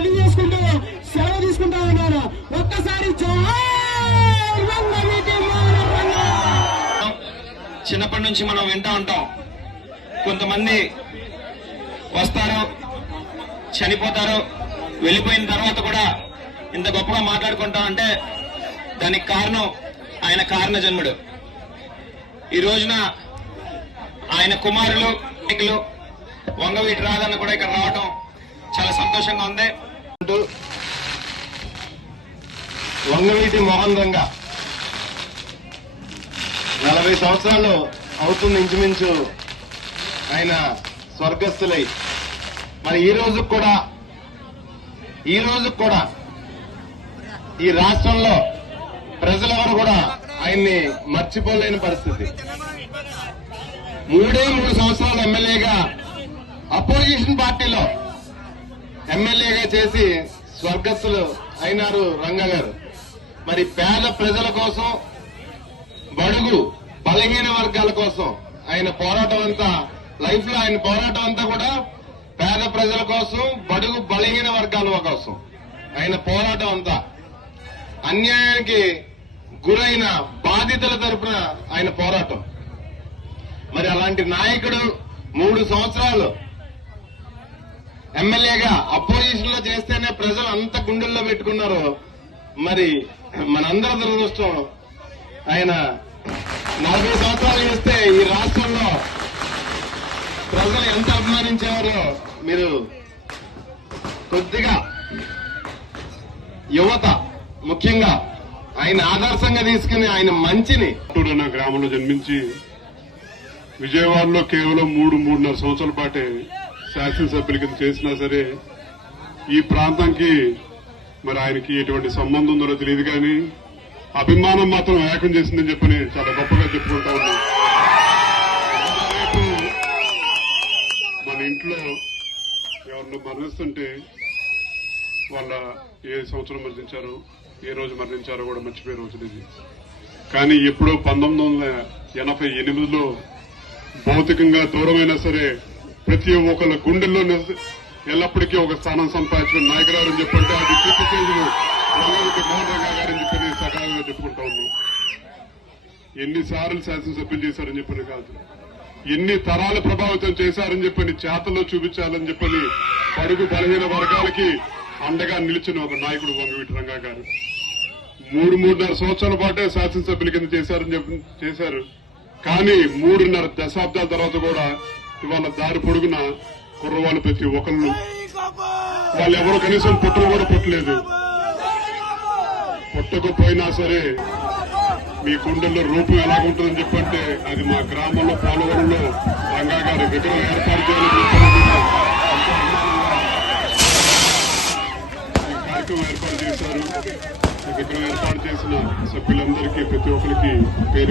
తెలియజేసుకుంటూ సెలవు తీసుకుంటా ఉన్నాను ఒక్కసారి చిన్నప్పటి నుంచి మనం వింటా ఉంటాం. కొంతమంది వస్తారు చనిపోతారు వెళ్ళిపోయిన తర్వాత కూడా ఇంత గొప్పగా మాట్లాడుకుంటాం అంటే దానికి కారణం ఆయన కారణ జన్ముడు ఈ రోజున ఆయన కుమారులు వంగవీటి రాధన్న కూడా ఇక్కడ రావడం చాలా సంతోషంగా ఉంది. వంగవీటి మోహన్ రంగ నలభై సంవత్సరాలు అవుతుంది ఇంచుమించు ఆయన స్వర్గస్థులై. మరి ఈ రోజు కూడా ఈ రోజు కూడా ఈ రాష్ట్రంలో ప్రజలెవరు కూడా ఆయన్ని మర్చిపోలేని పరిస్థితి. మూడే మూడు సంవత్సరాలు ఎమ్మెల్యేగా అపోజిషన్ పార్టీలో ఎమ్మెల్యేగా చేసి స్వర్గస్థులు అయినారు రంగ గారు. మరి పేద ప్రజల కోసం బడుగు బలహీన వర్గాల కోసం ఆయన పోరాటం అంతా లైఫ్లో ఆయన పోరాటం అంతా కూడా పేద ప్రజల కోసం బడుగు బలహీన వర్గాల కోసం ఆయన పోరాటం అంతా. అన్యాయానికి గురైన బాధితుల తరపున ఆయన పోరాటం. మరి అలాంటి నాయకుడు మూడు సంవత్సరాలు ఎమ్మెల్యేగా అపోజిషన్లో చేస్తేనే ప్రజలు అంత గుండెల్లో పెట్టుకున్నారు మరి మనందరి దురదృష్టం ఆయన నలభై సంవత్సరాలు చేస్తే ఈ రాష్ట్రంలో ప్రజలు ఎంత అభిమానించేవారో మీరు కొద్దిగా యువత ముఖ్యంగా ఆయన ఆదర్శంగా తీసుకుని ఆయన మంచిని పట్టూరు గ్రామంలో జన్మించి విజయవాడలో కేవలం మూడు మూడున్నర సంవత్సరాల పాటే శాసనసభ్యుల కింద చేసినా సరే ఈ ప్రాంతానికి మరి ఆయనకి ఎటువంటి సంబంధం ఉందో తెలియదు కానీ అభిమానం మాత్రం ఏకం చేసిందని చెప్పని చాలా గొప్పగా చెప్పుకుంటా ఉన్నాం. మన ఇంట్లో ఎవరిని మరణిస్తుంటే వాళ్ళ ఏ సంవత్సరం మరణించారో ఏ రోజు మరణించారో కూడా మర్చిపోయే రోజులు ఇది. కానీ ఎప్పుడో పంతొమ్మిది వందల ఎనభై ఎనిమిదిలో భౌతికంగా దూరమైనా సరే ప్రతి ఒక్కళ్ళ గుండెల్లో ఎల్లప్పటికీ ఒక స్థానం సంపాదించిన నాయకురాలు అని చెప్పంటే అది కృతజ్ఞతలు వంగవీటి మోహన్ రంగా గారని చెప్పి సకాలంగా చెప్పుకుంటా ఉన్నాం. ఎన్నిసార్లు శాసనసభ్యులు చేశారని చెప్పని కాదు. ఎన్ని తరాలు ప్రభావితం చేశారని చెప్పని చేతల్లో చూపించాలని చెప్పని పడుగు బలహీన వర్గాలకి అండగా నిలిచిన ఒక నాయకుడు వంగవీటి రంగా గారు. మూడు మూడున్నర సంవత్సరాల పాటే శాసనసభ్యుల కింద చేశారని చెప్పి చేశారు. కానీ మూడున్నర దశాబ్దాల తర్వాత కూడా ఇవాళ దారి పొడుగున కుర్రవాళ్ళు ప్రతి ఒక్కళ్ళు. వాళ్ళు ఎవరు కనీసం పుట్టలు కూడా పుట్టలేదు. పుట్టకపోయినా సరే మీ గుండెల్లో రూపం ఎలాగుంటుందని చెప్పంటే అది మా గ్రామంలో పోలవరంలో రంగా గారి విగ్రహం ఏర్పాటు చేయాలని కార్యక్రమం ఏర్పాటు చేశారు. విగ్రహం ఏర్పాటు చేసిన సభ్యులందరికీ ప్రతి ఒక్కరికి పేరు